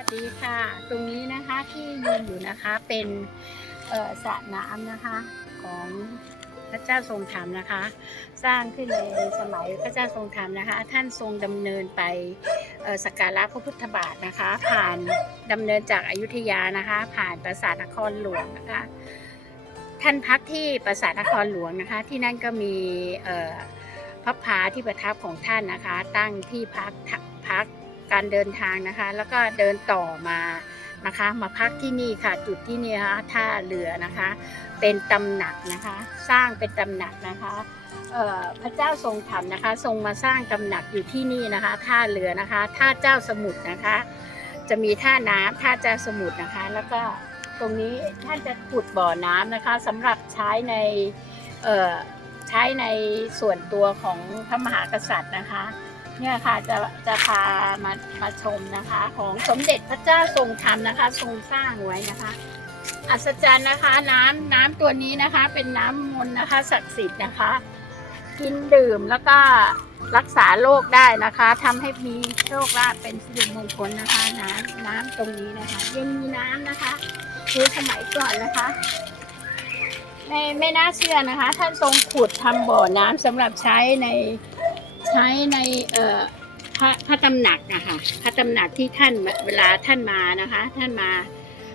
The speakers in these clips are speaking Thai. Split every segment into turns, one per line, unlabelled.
วัสดีค่ะ ตรงนี้นะคะที่ยืนอยู่นะคะเป็นสระน้ำนะคะของพระเจ้าทรงธรรมนะคะ สร้างขึ้นในสมัยพระเจ้าทรงธรรมนะคะ ท่านทรงดำเนินไปสักการะพระพุทธบาทนะคะ ผ่านดำเนินจากอายุทยานะคะ ผ่านปราสาทนครหลวงนะคะ ท่านพักที่ปราสาทนครหลวงนะคะ ที่นั่นก็มีพระพาที่ประทับของท่านนะคะ ตั้งที่พักพัก การเดินทางนะคะ แล้วก็เดินต่อมานะคะ มาพักที่นี่ค่ะ จุดที่นี่นะคะท่าเรือนะคะ เป็นตำหนักนะคะ สร้างเป็นตำหนักนะคะพระเจ้าทรงธรรมนะคะ ทรงมาสร้างตำหนักอยู่ที่นี่นะคะ ท่าเรือนะคะ ท่าเจ้าสมุทรนะคะ จะมีท่าน้ำท่าเจ้าสมุทรนะคะ แล้วก็ตรงนี้ท่านจะขุดบ่อน้ำนะคะสำหรับใช้ในใช้ในส่วนตัวของพระมหากษัตริย์นะคะ เนี่ยค่ะจะจะพามามาชมนะคะ ของสมเด็จพระเจ้าทรงธรรมนะคะ ทรงสร้างไว้นะคะ อัศจรรย์นะคะ น้ำน้ำตัวนี้นะคะ เป็นน้ำมนต์นะคะศักดิ์สิทธิ์นะคะ กินดื่มแล้วก็รักษาโรคได้นะคะทำให้มีโชคลาภเป็นสิริมงคลนะคะ น้ำน้ำตรงนี้นะคะ ยังมีน้ำนะคะ คือสมัยก่อนนะคะไม่ไม่น่าเชื่อนะคะ ท่านทรงขุดทำบ่อน้ำสำหรับใช้ใน ใช้ในเอ่อพระพระตำหนักนะคะพระตำหนักที่ท่านเวลาท่านมานะคะ ท่านมา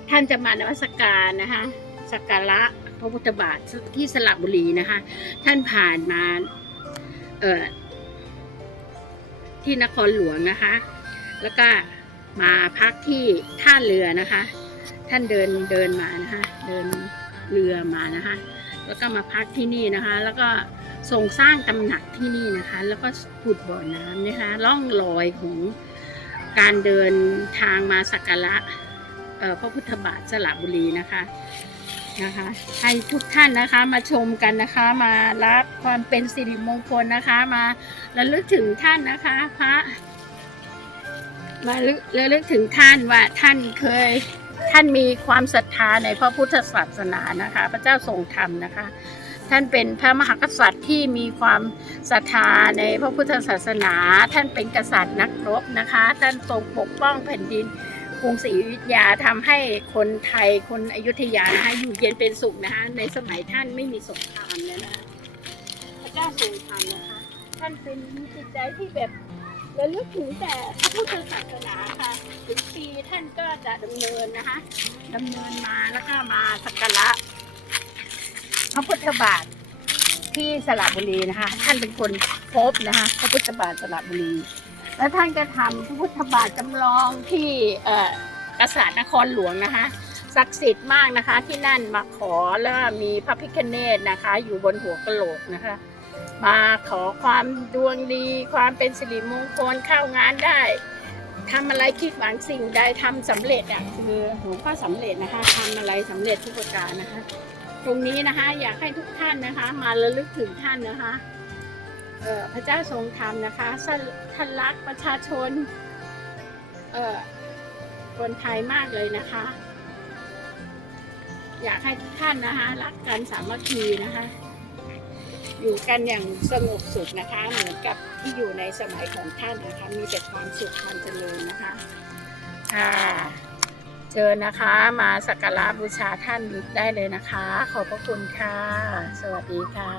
ท่านจะมานมัสการนะคะสักการะพระพุทธบาทที่สระบุรีนะคะ ท่านผ่านมาเอ่อที่นครหลวงนะคะ แล้วก็มาพักที่ท่าเรือนะคะ ท่านเดินเดินมานะคะ เดินเรือมานะคะ แล้วก็มาพักที่นี่นะคะ แล้วก็ ทรงสร้างตำหนักที่นี่นะคะ แล้วก็ขุดบ่อน้ำนะคะล่องลอยของการเดินทางมาสักการะพระพุทธบาทสระบุรีนะคะนะคะ ให้ทุกท่านนะคะมาชมกันนะคะ มารับความเป็นสิริมงคลนะคะ มาระลึกถึงท่านนะคะพระมาระลึกถึงท่านว่าท่านเคยท่านมีความศรัทธาในพระพุทธศาสนานะคะ พระเจ้าทรงธรรมนะคะ ท่านเป็นพระมหากษัตริย์ที่มีความศรัทธาในพระพุทธศาสนา ท่านเป็นกษัตริย์นักรบนะคะ ท่านทรงปกป้องแผ่นดินกรุงศรีอยุธยาทำให้คนไทยคนอยุธยานะคะอยู่เย็นเป็นสุขนะคะในสมัยท่านไม่มีสงครามเลยนะคะพระเจ้าทรงธรรมนะคะ ท่านเป็นมีจิตใจที่แบบระลึกถึงแต่พระพุทธศาสนาค่ะถึงปีท่านก็จะดำเนินนะคะดำเนินมาแล้วก็มาสักการะ พระพุทธบาทที่สระบุรีนะคะ ท่านเป็นคนพบนะคะพระพุทธบาทสระบุรี แล้วท่านก็ทำพระพุทธบาทจำลองที่เอ่อกษัตริย์นครหลวงนะคะศักดิ์สิทธิ์มากนะคะที่นั่นมาขอแล้วมีพระพิฆเนศนะคะ อยู่บนหัวกะโหลกนะคะ มาขอความดวงดีความเป็นสิริมงคลเข้างานได้ทำอะไรคิดหวังสิ่งใดทำสำเร็จอะคือหลวงพ่อสำเร็จนะคะทำอะไรสำเร็จทุกประการนะคะ ตรงนี้นะคะ อยากให้ทุกท่านนะคะ มาระลึกถึงท่านนะคะพระเจ้าทรงธรรมนะคะท่านรักประชาชนคนไทยมากเลยนะคะ อยากให้ทุกท่านนะคะ รักกันสามัคคีนะคะ อยู่กันอย่างสงบสุขนะคะ เหมือนกับที่อยู่ในสมัยของท่านนะคะ มีแต่ความสุขความเจริญนะคะ ค่ะ เชิญนะคะมาสักการะบูชาท่านได้เลยนะคะ ขอบพระคุณค่ะ สวัสดีค่ะ